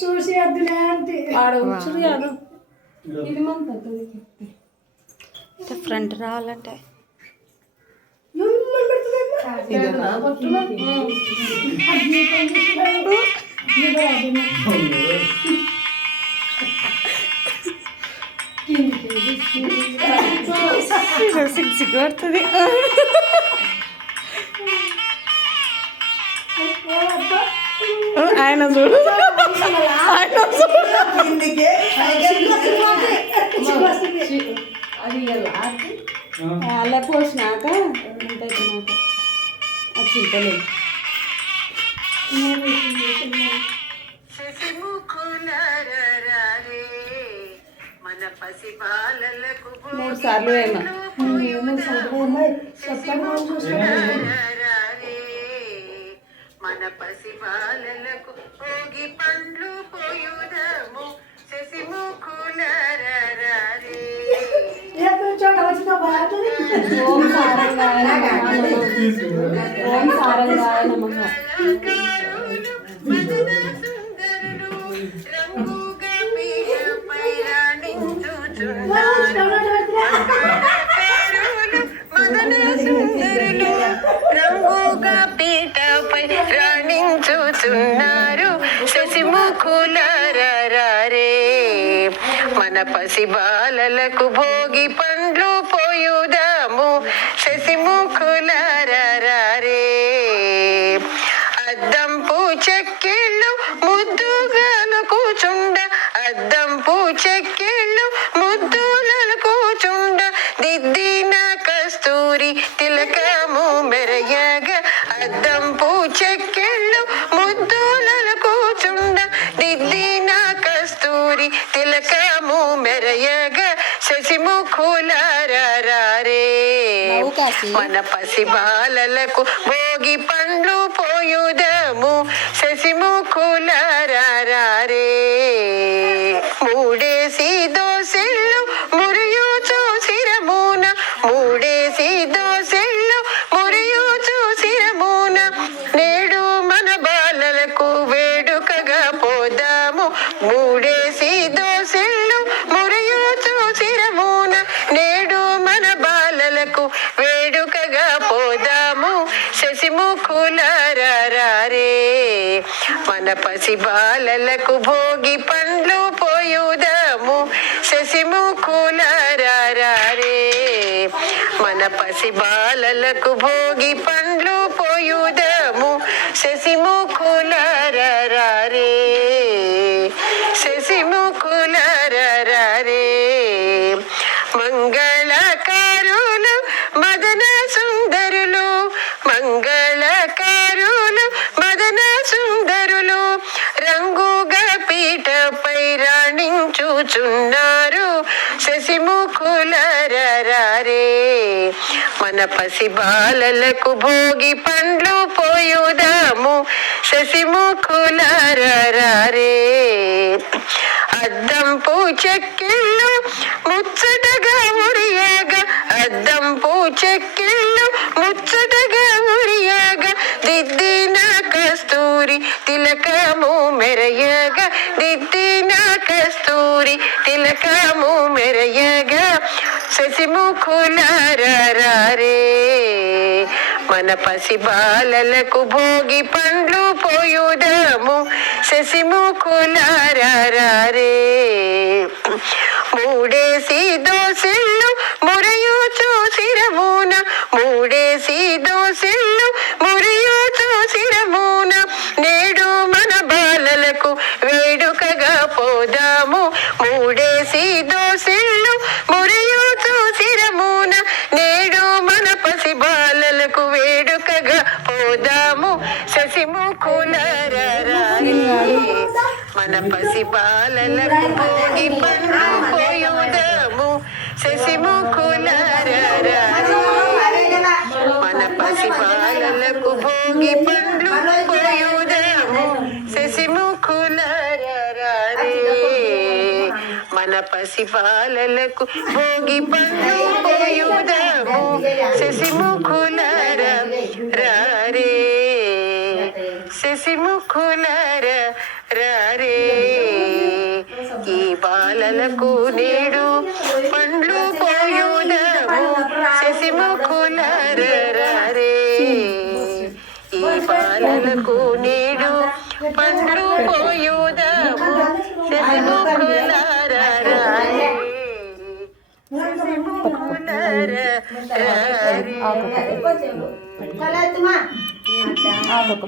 చూసి వద్దులే అంటే ఫ్రంట్ రావాలంటే సిగ్గు పడుతుంది. ఆయన చూడు అలా పోసినాక ఉంటుంది అది చింతలేదు. మూడు సార్లు ఏమో మన పసి బాలలకు పోగి పండ్లు పోయుదము శశిముఖులరే. ఓం సారంగాయ ఓం సారంగాయ నమః. సుందరులు రంగుగా పీఠపై రాణించుచున్నారు. మదన సుందరులు రంగుగా పీఠపై రాణించుచున్నారు శశిముఖులరే. మన పసి బాలలకు భోగి పండ్లు పోయుదాము శశిముఖులరే. అద్దంపు చెక్కిళ్ళు ముద్దుగాలు కూచుండ అద్దంపు చెక్కిళ్ళు ముద్దులను కూచుండ దిద్దిన కస్తూరి తిలకము మెరయగ. అద్దంపు చెక్కిళ్ళు ముద్దులను కూచుండ దిద్దిన కస్తూరి తిలకము మెరయగ శశిముఖులరే. మన పసి బాలలకు భోగి పండ్లు పోయుదము శశిముఖులరే. మూడేసి దోసిళ్ళు మురియు చూసిరమున మూడేసి దోసిళ్ళు మురియు చూసిరమున నేడు మన బాలలకు వేడుకగా పోదాము. మూడేసి దోసిళ్ళు మురియు చూసిరమున నేడు మన బాలలకు వేడుకగా పోదాము శశిముఖులరే. మన పసి బాలలకు భోగి పండ్లు పోయుదము శశిముఖులరే. మన పసి బాలలకు భోగి పండ్లు పోయుదము శశిముఖులరే. శశిముఖులరే. మంగళకారులు మదన సుందరులు మంగళకారులు మదన సుందరులు రంగుగా పీఠపై రాణించుచున్నారు శశిముఖులరే. మన పసి బాలలకు భోగి పండ్లు పోయుదాము శశిముఖులరే. అద్దంపు చెక్కిళ్ళు ముచ్చటగా మురియగా అద్దంపు చెక్కిళ్ళు ముచ్చటగా మురియగా దిద్దిన కస్తూరి తిలకము మెరయగా దిద్దిన కస్తూరి తిలకము మెరయగా శశిముఖులరే. మన పసి బాలలకు భోగి పండ్లు పోయుదము శశిముఖులరే. మూడేసి దోసిళ్ళు మురియు చూసిరమున మూడేసి దోసిళ్ళు మురియు చూసిరమున నేడు మన బాలలకు వేడుకగా పోదాము. మూడేసి దోసిళ్ళు మురియు చూసిరమున నేడు మన పసి బాలలకు వేడుకగా పోదాము శశిముఖులరే. మన పసి బాలలకు భోగి పండ్లు పోయుదము శశిముఖులరే. మన పసి బాలలకు భోగి పండ్లు పోయుదము శశిముఖులరే. మన పసి బాలలకు భోగి పండ్లు పోయుదము శశిముఖులరే. శశిముఖులరే. పాలలకు నేడు పండ్లు పోయుదము శశిముఖులారే ఈ పాలలకు నేడు పండ్లు పోయుదము శశిముఖులారే ఆకొక